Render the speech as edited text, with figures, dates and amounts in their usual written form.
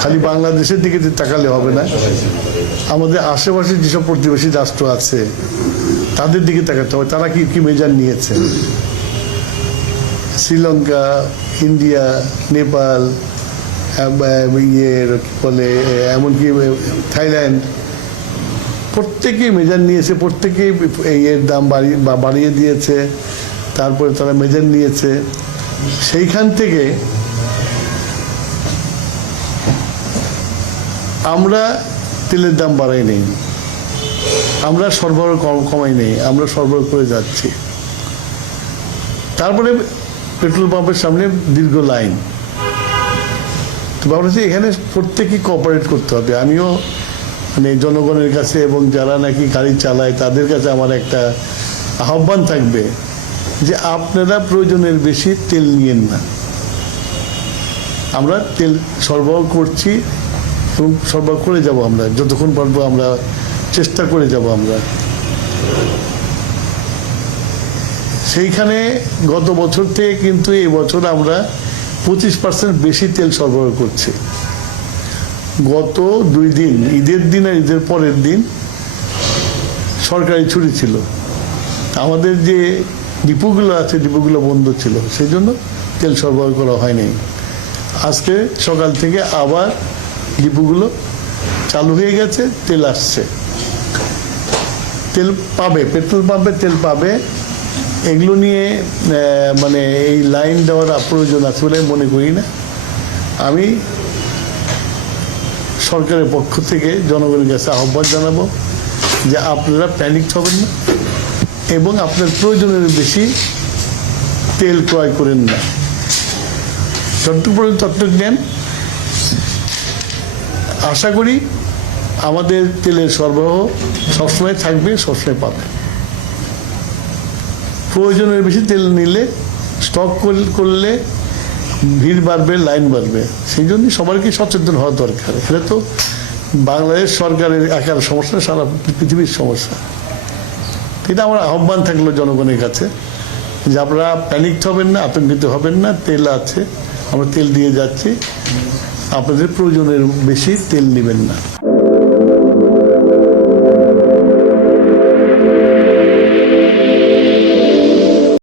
খালি বাংলাদেশের দিকে তাকালে হবে না, আমাদের আশেপাশে যেসব প্রতিবেশী রাষ্ট্র আছে তাদের দিকে তাকাতে হবে, তারা কি কি মেজার নিয়েছে। শ্রীলঙ্কা, ইন্ডিয়া, নেপাল, কি বলে এমনকি থাইল্যান্ড, প্রত্যেকেই মেজার নিয়েছে, প্রত্যেকেই এর দাম বাড়িয়ে দিয়েছে, তারপরে তারা মেজার নিয়েছে। সেইখান থেকে আমরা তেলের দাম বাড়াই নেই, আমরা সরবরাহ কমাই নেই, আমরা সরবরাহ করে যাচ্ছি। তারপরে পেট্রোল পাম্পের সামনে দীর্ঘ লাইন। তো ভাবছি এখানে প্রত্যেকেই কোঅপারেট করতে হবে। আমিও মানে জনগণের কাছে এবং যারা নাকি গাড়ি চালায় তাদের কাছে আমার একটা আহ্বান থাকবে যে আপনারা প্রয়োজনের বেশি তেল নিয়েন না। আমরা তেল সরবরাহ করছি এবং সরবরাহ করে যাব, আমরা যতক্ষণ পারবো আমরা চেষ্টা করে যাব। আমরা সেইখানে গত বছর থেকে কিন্তু এই বছর আমরা 25% বেশি তেল সরবরাহ করছি। গত 2 দিন, ঈদের দিন আর ঈদের পরের দিন সরকারি ছুটি ছিল, আমাদের যে ডিপোগুলো আছে ডিপোগুলো বন্ধ ছিল, সেই জন্য তেল সরবরাহ করা হয়নি। আজকে সকাল থেকে আবার ডিপোগুলো চালু হয়ে গেছে, তেল আসছে, তেল পাবে, পেট্রোল পাম্পে তেল পাবে। এগুলো নিয়ে মানে এই লাইন দেওয়ার প্রয়োজন আছে বলে মনে করি না। আমি সরকারের পক্ষ থেকে জনগণের কাছে আহ্বান জানাবো যে আপনারা প্যানিক হবেন না এবং আপনার প্রয়োজনের বেশি তেল ক্রয় করেন না। যতটুকু পর্যন্ত ততটুকু নেন। আশা করি আমাদের তেলের সরবরাহ সবসময় থাকবে, সবসময় পাবে। প্রয়োজনের বেশি তেল নিলে, স্টক করলে ভিড় বাড়বে, লাইন বাড়বে। সেই জন্য সবারকে সচেতন হওয়া দরকার। এটা তো বাংলাদেশ সরকারের একার সমস্যা, সারা পৃথিবীর সমস্যা। এটা আমার আহ্বান থাকলো জনগণের কাছে যে আপনারা প্যানিক হবেন না, আতঙ্কিত হবেন না। তেল আছে, আমরা তেল দিয়ে যাচ্ছি, আপনাদের প্রয়োজনের বেশি তেল নেবেন না।